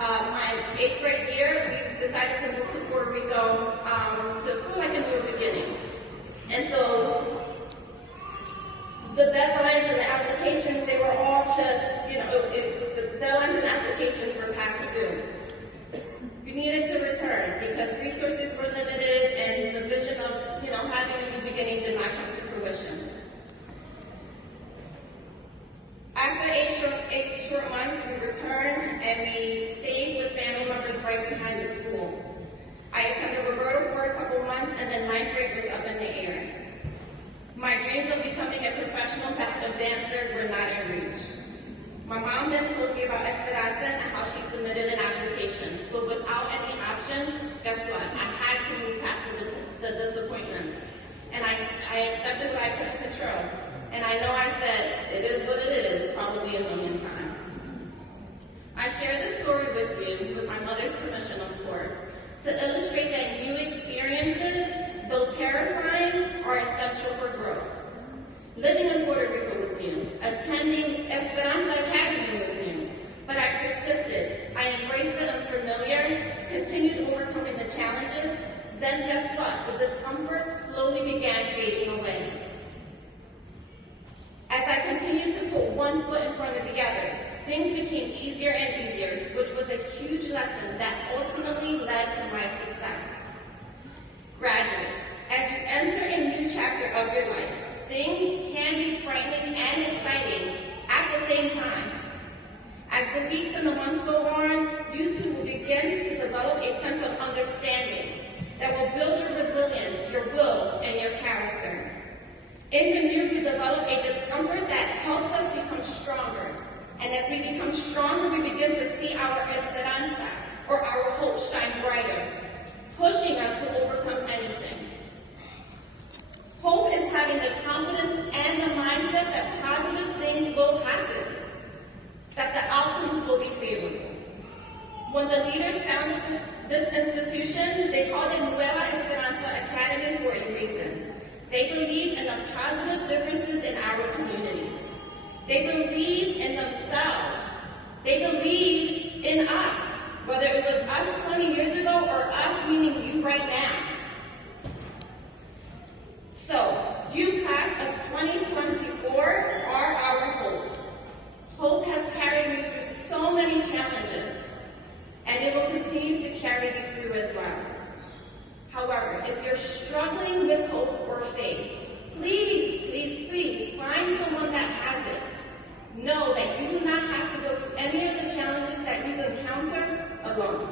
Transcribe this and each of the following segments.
My 8th grade year, we decided to move to Puerto Rico to feel like a new beginning. And so the deadlines and the applications, they were all just, the deadlines and applications were past due. We needed to return because resources were limited and the vision of, having a new beginning did not come to fruition. After eight short months, we returned and we stayed with family members right behind the school. I attended Roberto for a couple months and then 9th grade was up in the air. My dreams of becoming a professional backup dancer were not in reach. My mom then told me about Esperanza and how she submitted an application, but without any options, guess what? I had to move past the disappointments. And I accepted what I couldn't control. And I know I said, it is what it is, probably a million times. I share this story with you, with my mother's permission, of course, to illustrate that new experiences, though terrifying, are essential for growth. Living in Puerto Rico was new. Attending Esperanza Academy was new. But I persisted. I embraced the unfamiliar, continued overcoming the challenges. Then guess what? The discomfort slowly began fading away. As I continued to put one foot in front of the other, things became easier and easier, which was a huge lesson that ultimately led to my success. Graduates, as you enter a new chapter of your life, things can be frightening and exciting at the same time. As the weeks and the months go on, you too will begin to develop a sense of understanding that will build your resilience, your will, and your character. In the new, we develop a discomfort that helps us become stronger. And as we become stronger, we begin to see our esperanza, or our hope, shine brighter, pushing us to overcome anything. Hope is having the confidence and the mindset that positive things will happen, that the outcomes will be favorable. When the leaders founded this institution, they called it Nueva Esperanza Academy for a reason. They believe in the positive differences in our communities. They believe in themselves. They believed in us, whether it was us 20 years ago or us, meaning you right now. So, you class of 2024 are our hope. Hope has carried you through so many challenges, and it will continue to carry you through as well. However, if you're struggling with hope or faith, please find someone that has it. Know that you do not have to go through any of the challenges that you encounter alone.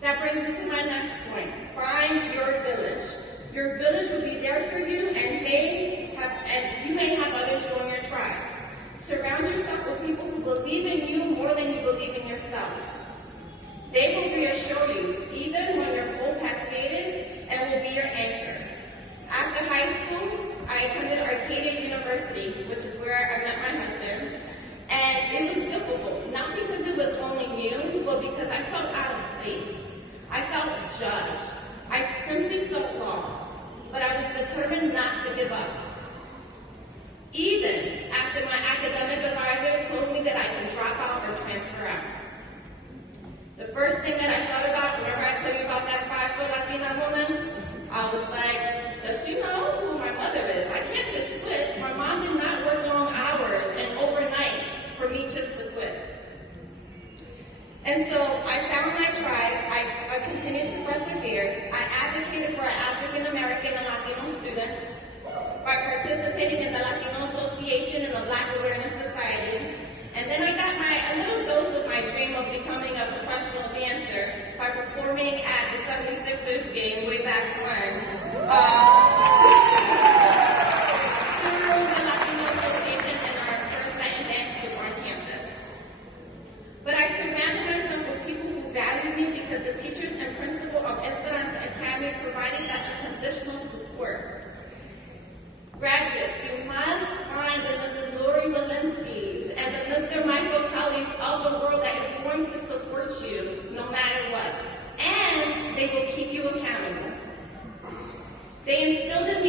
That brings me to my next point. Find your village. Your village will be there for you, and you may have others join your tribe. Surround yourself with people who believe in you more than you believe in yourself. They will reassure you, even when your hope has faded, and will be your anchor. After high school, I attended Arcadia University, which is where I met my husband, and it was difficult, not because it was only new, but because I felt out of place. I felt judged. I simply felt lost, but I was determined not to give up. Even after my academic advisor told me that I can drop out or transfer out. The first thing that I thought about, remember I told you about that 5-foot Latina woman? I was like, does she know who my mother is? I can't just quit. My mom did not work long hours and overnight for me just to quit. And so I found my tribe. I continued to persevere. I advocated for African American and Latino students by participating in the Latino Association and the Black Awareness Society. And then I got a little dose of my dream of becoming a professional dancer by performing at the 76ers game way back when. Through the Latino Association and our first night in dance group on campus. But I surrounded myself with people who valued me because the teachers and principal of Esperanza Academy provided that unconditional support. Graduates, you must find the Mrs. Lori Walensky's and the Mr. Michael Kelly's of the world that is going to support you no matter what. And they will keep you accountable. They instilled in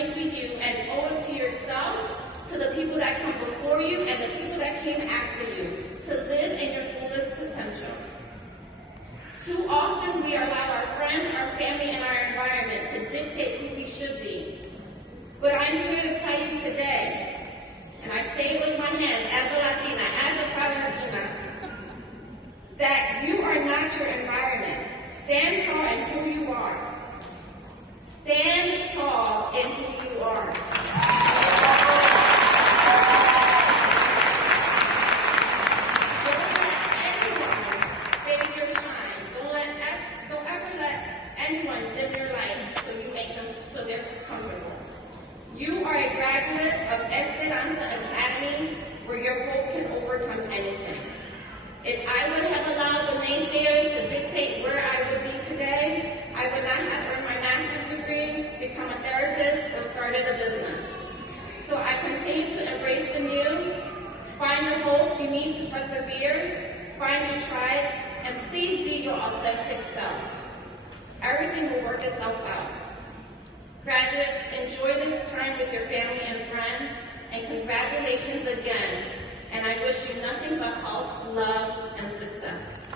uniquely you and owe it to yourself, to the people that come before you, and the people that came after you, to live in your fullest potential. Too often we allow our friends, our family, and our environment to dictate who we should be. But I'm here to tell you today, and I say it with my hands, as a Latina, as a proud Latina, that you are not your environment. Stand tall in who you are. Stand tall in who you are. Don't let anyone fade your shine. Don't ever let anyone dim your light so you make them so they're comfortable. You are a graduate of Esperanza Academy, where your hope can overcome anything. If I would have allowed the naysayers to dictate where I would be today, I would not have earned my master's degree, become a therapist, or started a business. So I continue to embrace the new, find the hope you need to persevere, find your tribe, and please be your authentic self. Everything will work itself out. Graduates, enjoy this time with your family and friends, and congratulations again. And I wish you nothing but health, love, and success.